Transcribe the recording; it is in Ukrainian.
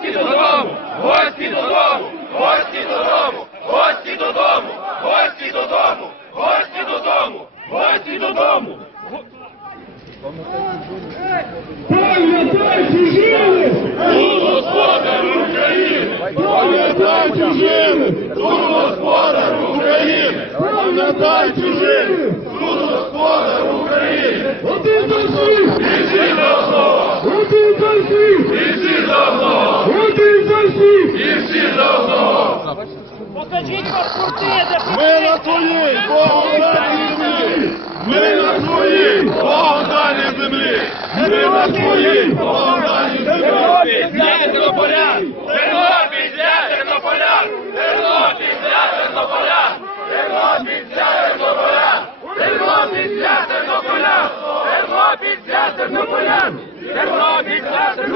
Гості додому! Гості додому! Гості додому! Гості додому! Гості додому! Гості додому! Гості додому! Пам'ятай чужими! Тут господар України! Пам'ятай чужими! Тут господар України! Пам'ятай чужими! Покажіть паспорти, де Ми на своїй Богданій землі! Ми на своїй Богдані землі! Ми на своїй Богдані землі! Тернопіль для тернополян! Тернопіль для тернополян! Тернопіль для тернополян! Тернопіль для тернополян! Тернопіль для тернополян! Тернопіль для тернополян! Тернопіль для тернополян!